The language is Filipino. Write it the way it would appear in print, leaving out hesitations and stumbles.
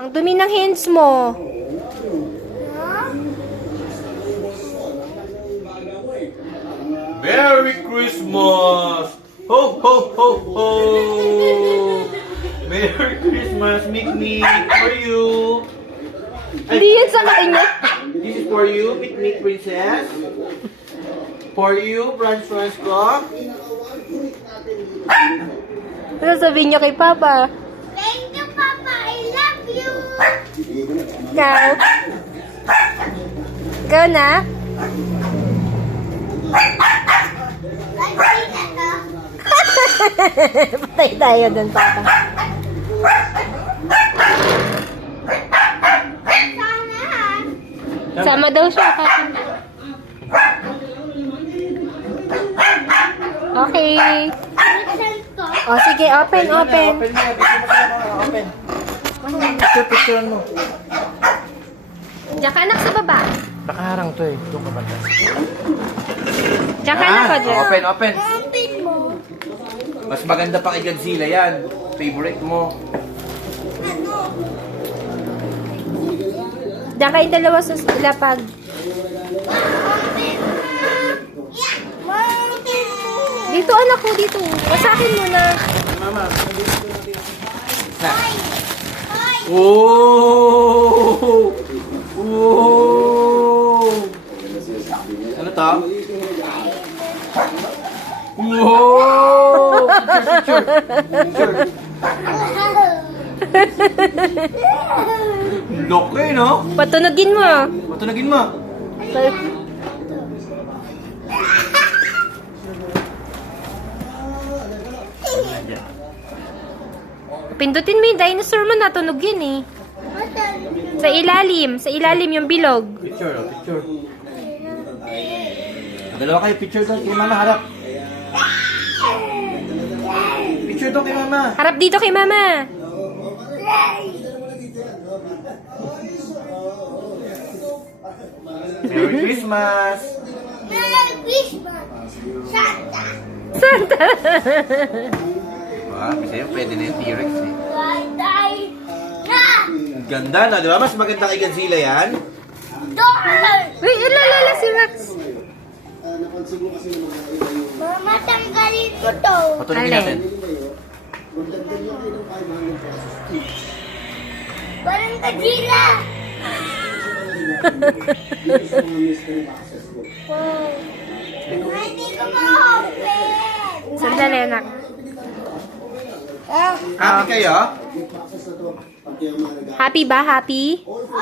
Ang dumi ng hands mo. Merry Christmas! Ho, ho, ho, ho! Merry Christmas, Mikmik, for you! Hindi yan sa kanya. This is for you, Mikmik Princess. For you, Franz ko. Ano sabihin niyo kay Papa? Thank you, Papa. I love you. Ikaw? Ikaw na? Patay tayo dun, Papa. Sana, ha? Sama daw siya. Kakanta. Okay. Buksan ko. O, sige. Open. Open mo, open. Picture mo. Diyan ka anak sa baba. Nakaharang to eh. Doon ka ba? Diyan ka anak ko dyan. Open. Open mo. Mas maganda pa kay Godzilla yan. Favorite mo. Diyan kayo dalawa sa lapag. Open mo. Open mo. Dito anak ko, dito. Masakin mo na. Mama. Na. Hoy. Oh! Oh! Ano to? Wow! Picture. Loko eh, no? Patunogin mo. Matunagin mo. Pindutin mo yung dinosaur mo, natunog yun eh. Sa ilalim yung bilog. Picture. Dalawa kayo, picture doon kay mama, harap. Picture doon kay mama. Harap dito kay mama. Merry Christmas! Merry Christmas. Santa. Santa. Diba? Kasi pwede na yung T-Rex eh. Bye. Na. Ganda na, di ba? Mas maganda kay Godzilla yan. Door. Uy, ilalala si Rex. Mama, tanggalin ko to. Patunagin Alin? natin. Parang Godzilla. Hindi ko ma-open. Sandali, anak. Happy kayo? Happy ba? Happy? Opo.